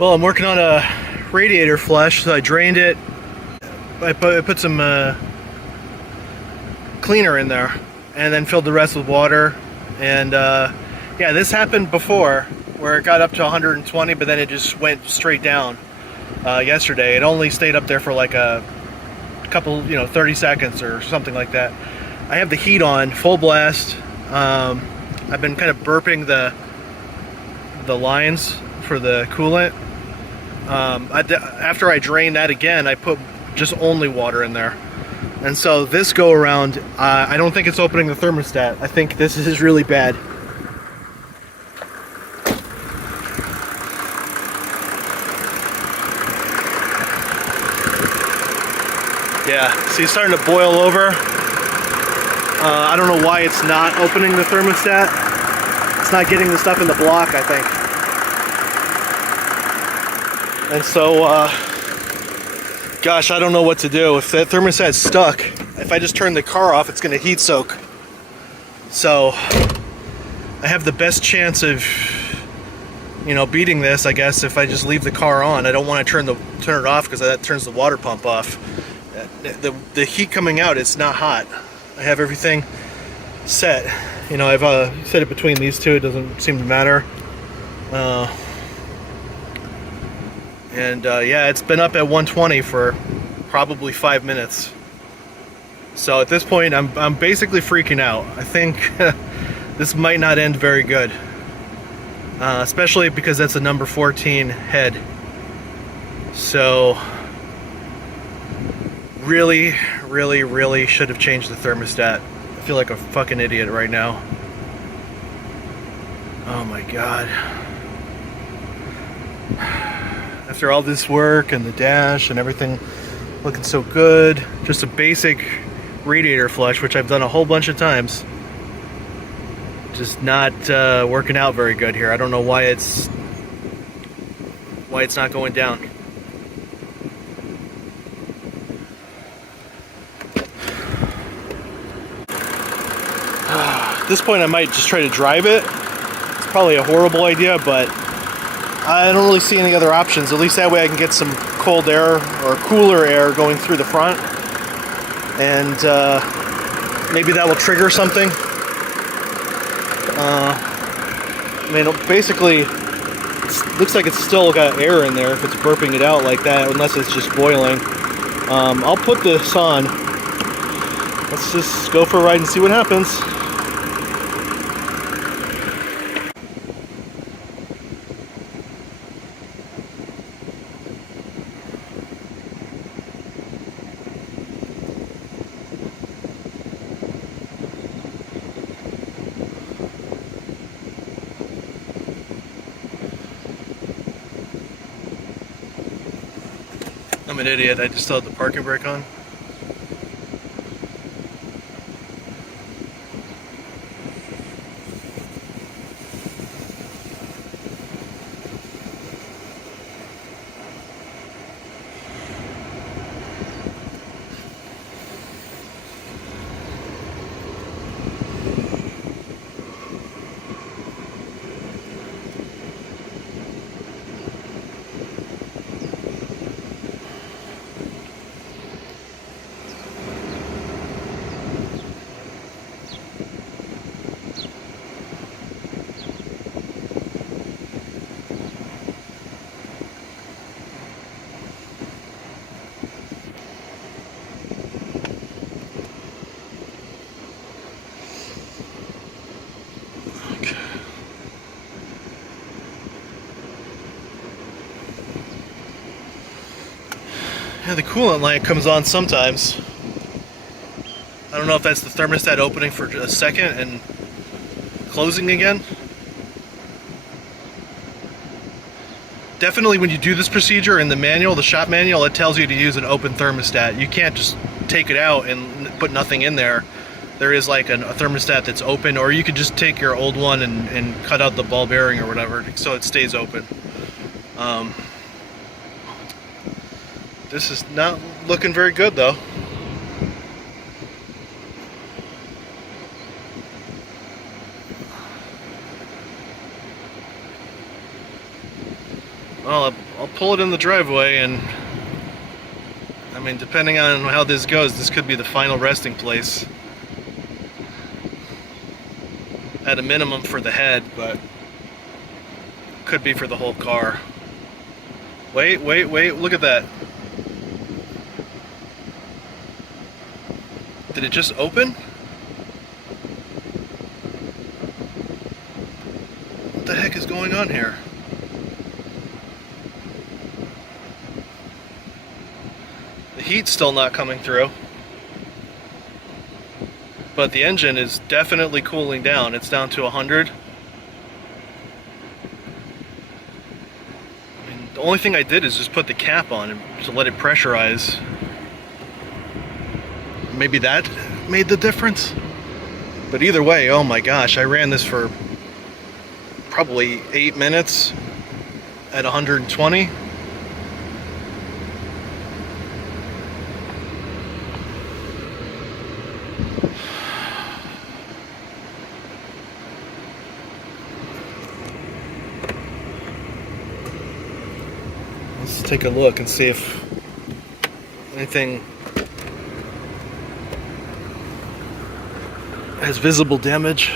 Well, I'm working on a radiator flush, so I drained it. I put some cleaner in there and then filled the rest with water. And yeah, this happened before where it got up to 120, but then it just went straight down yesterday. It only stayed up there for like a couple, 30 seconds or something like that. I have the heat on full blast. I've been kind of burping the lines for the coolant. After I drain that again, I put just only water in there. And so this go around, I don't think it's opening the thermostat. I think this is really bad. Yeah, see, it's starting to boil over. I don't know why it's not opening the thermostat. It's not getting the stuff in the block, I think. And so, gosh, I don't know what to do. If that thermostat's stuck, if I just turn the car off, it's going to heat soak. So, I have the best chance of, beating this, I guess, if I just leave the car on. I don't want to turn it off because that turns the water pump off. The heat coming out, it's not hot. I have everything set. I've set it between these two. It doesn't seem to matter. Yeah, it's been up at 120 for probably 5 minutes. So at this point, I'm basically freaking out. I think this might not end very good, especially because that's a number 14 head. So really, really, really should have changed the thermostat. I feel like a fucking idiot right now. Oh my god. After all this work and the dash and everything looking so good, just a basic radiator flush, which I've done a whole bunch of times, just not working out very good here. I don't know why it's not going down. At this point I might just try to drive it. It's probably a horrible idea, but I don't really see any other options. At least that way I can get some cold air or cooler air going through the front, and maybe that will trigger something. Basically it looks like it's still got air in there if it's burping it out like that, unless it's just boiling. I'll put this on. Let's just go for a ride and see what happens. I'm an idiot. I just still had the parking brake on. Yeah, the coolant light comes on sometimes. I don't know if that's the thermostat opening for a second and closing again. Definitely when you do this procedure in the manual, the shop manual, it tells you to use an open thermostat. You can't just take it out and put nothing in there. There is like a thermostat that's open, or you could just take your old one and cut out the ball bearing or whatever so it stays open. This is not looking very good though. Well, I'll pull it in the driveway, and I mean, depending on how this goes, this could be the final resting place. At a minimum for the head, but could be for the whole car. Wait, look at that. Did it just open? What the heck is going on here? The heat's still not coming through, but the engine is definitely cooling down. It's down to 100. I mean, the only thing I did is just put the cap on to let it pressurize. Maybe that made the difference. But either way, oh my gosh, I ran this for probably 8 minutes at 120. Let's take a look and see if anything has visible damage.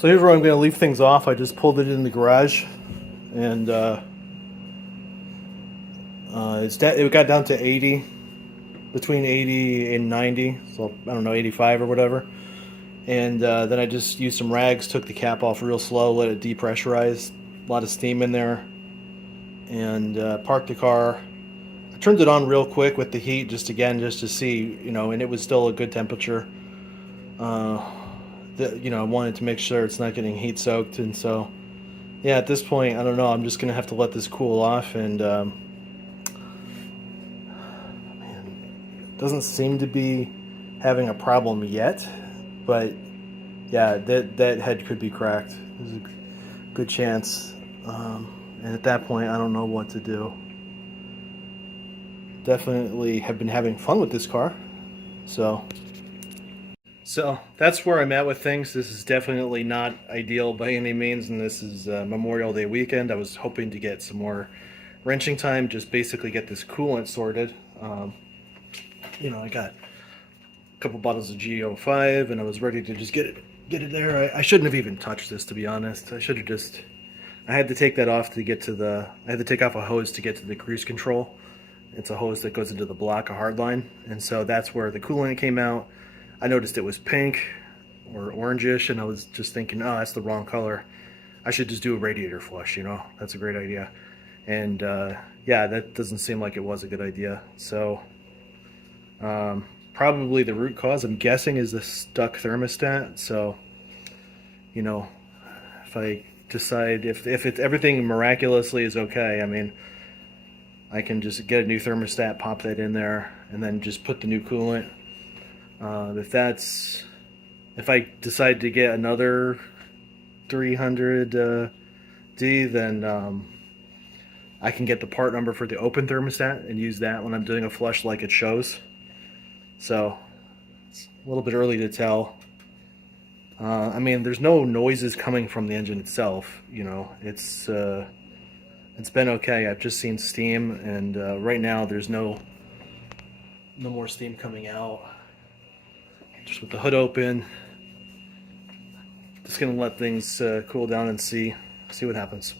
So here's where I'm going to leave things off. I just pulled it in the garage, and it got down to 80, between 80 and 90, so I don't know, 85 or whatever. And then I just used some rags, took the cap off real slow, let it depressurize, a lot of steam in there, and parked the car. I turned it on real quick with the heat, just to see, and it was still a good temperature. I wanted to make sure it's not getting heat soaked, and so yeah, at this point, I don't know, I'm just gonna have to let this cool off. And man, it doesn't seem to be having a problem yet, but yeah, that head could be cracked. There's a good chance, and at that point, I don't know what to do. Definitely have been having fun with this car, so that's where I'm at with things. This is definitely not ideal by any means, and this is Memorial Day weekend. I was hoping to get some more wrenching time, just basically get this coolant sorted. I got a couple bottles of GO5, and I was ready to just get it there. I shouldn't have even touched this, to be honest. I had to take that off to get to I had to take off a hose to get to the cruise control. It's a hose that goes into the block, a hardline, and so that's where the coolant came out. I noticed it was pink or orangish, and I was just thinking, oh, that's the wrong color. I should just do a radiator flush, That's a great idea. And yeah, that doesn't seem like it was a good idea. So probably the root cause, I'm guessing, is the stuck thermostat. So, if I decide, if everything miraculously is okay, I mean, I can just get a new thermostat, pop that in there, and then just put the new coolant. If I decide to get another 300D, then I can get the part number for the open thermostat and use that when I'm doing a flush like it shows. So it's a little bit early to tell. I mean, there's no noises coming from the engine itself. It's been okay. I've just seen steam, and right now there's no more steam coming out. Just with the hood open, just gonna let things cool down and see what happens.